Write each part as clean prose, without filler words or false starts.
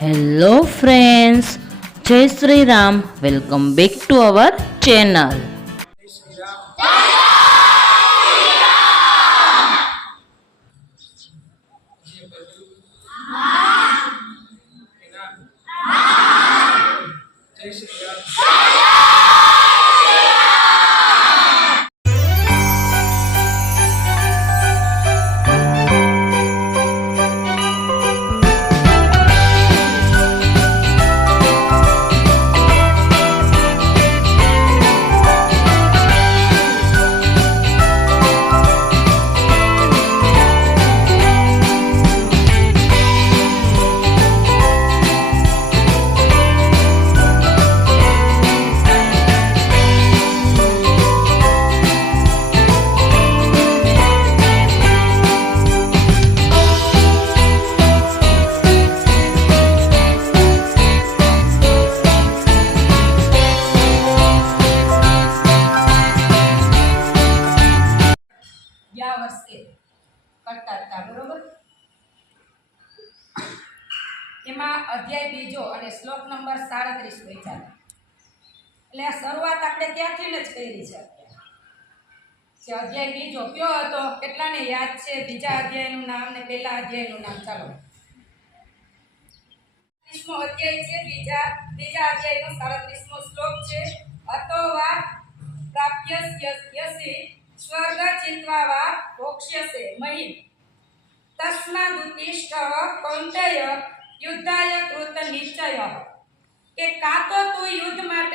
Hello friends, જય Shri Ram. Welcome back to our channel. ગયા વર્ષે કરતા હતા, બરોબર. એમાં અધ્યાય બીજો અને શ્લોક નંબર 37 વેચાતા. એટલે આ શરૂઆત આપણે ત્યાંથી જ કરી છે. જે અધ્યાય બીજો કયો હતો, કેટલાને યાદ છે? બીજા અધ્યાયનું નામ ને પહેલા અધ્યાયનું નામ? ચાલો, 30મો અધ્યાય છે. બીજા અધ્યાયનો 37મો શ્લોક છે. અતો વા પ્રાપ્યસ્યસી સ્વર્ગ ચિત્વા વા ભોક્ષ્યસે મહિ તસ્માદુત્તિષ્ઠ કૌંતેય યુદ્ધાય કૃત નિશ્ચય. કે કાં તો તું યુદ્ધમાં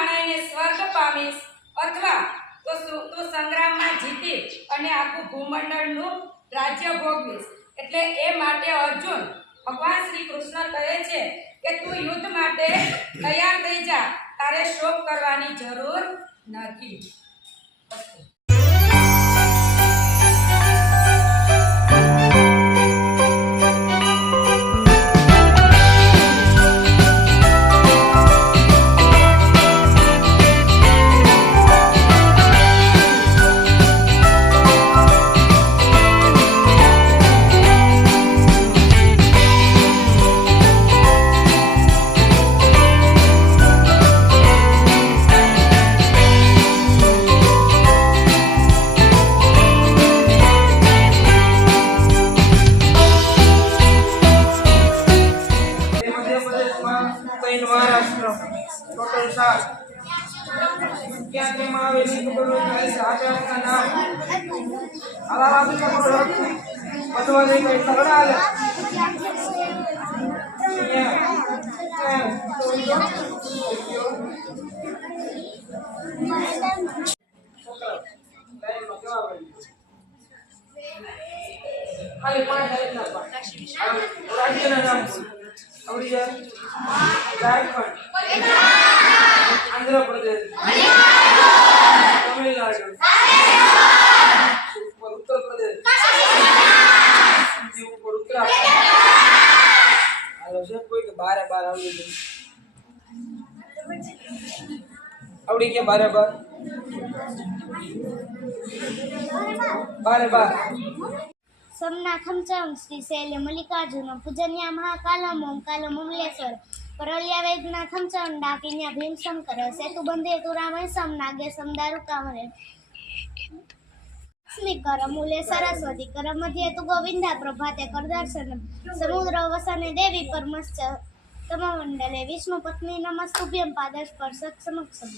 અણાઈને સ્વર્ગ પામીશ, અથવા તો તું સંગ્રામમાં જીતી અને આખું ભૂમંડળનું રાજ્ય ભોગવીશ. એટલે એ માટે અર્જુન ભગવાન શ્રી કૃષ્ણ કહે છે કે તું યુદ્ધ માટે તૈયાર થઈ જા, તારે શોક કરવાની જરૂર નથી. टोटल 7 क्या में आवेली खबर है सागर का नाम अलावा भी खबर है बतवा दे के तगड़ा आ खाली 5 तारीख ना राज्य ना नाम ओडिशा झारखंड आंध्र प्रदेश तमिलनाडु उत्तर प्रदेश ऊपर उत्तराखंड हेलो सर कोई के 12 आवड़ी के 12 समना खमचम श्री शैल्य मल्लिकार्जुन पूजन्या महाकालम ओंकाल मुमलेश्वर परलिया वेदना खमचम डाकिन्या भीम शंकर सेतु बंधे तुरामय सम नागे समदारु कामरे स्मिकर मूले सरस्वती कर मध्य तु गोविंदा प्रभाते कर दर्शन समुद्र वसने देवी परमश्च तम मंडले विष्णु पत्नी नमस्तुभ्यं पादस्पर्श समक्षम.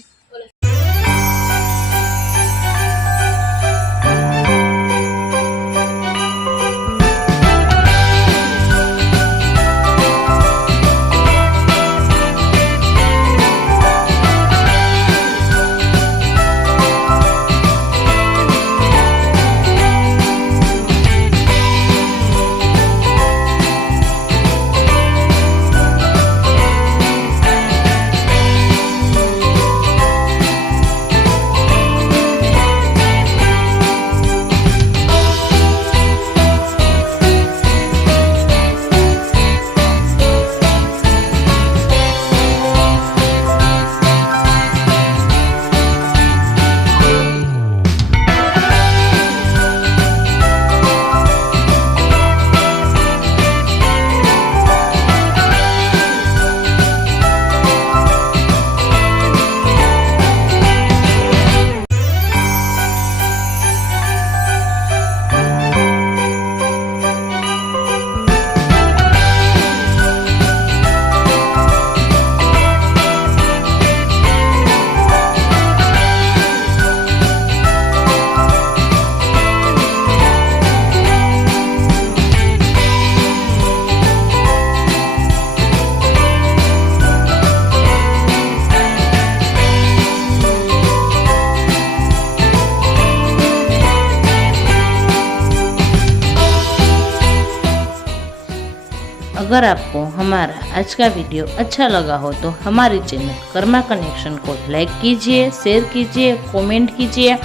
अगर आपको हमारा आज का वीडियो अच्छा लगा हो तो हमारी चैनल कर्मा कनेक्शन को लाइक कीजिए, शेयर कीजिए, कमेंट कीजिए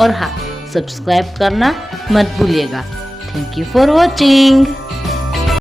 और हाँ, सब्सक्राइब करना मत भूलिएगा। Thank you for watching.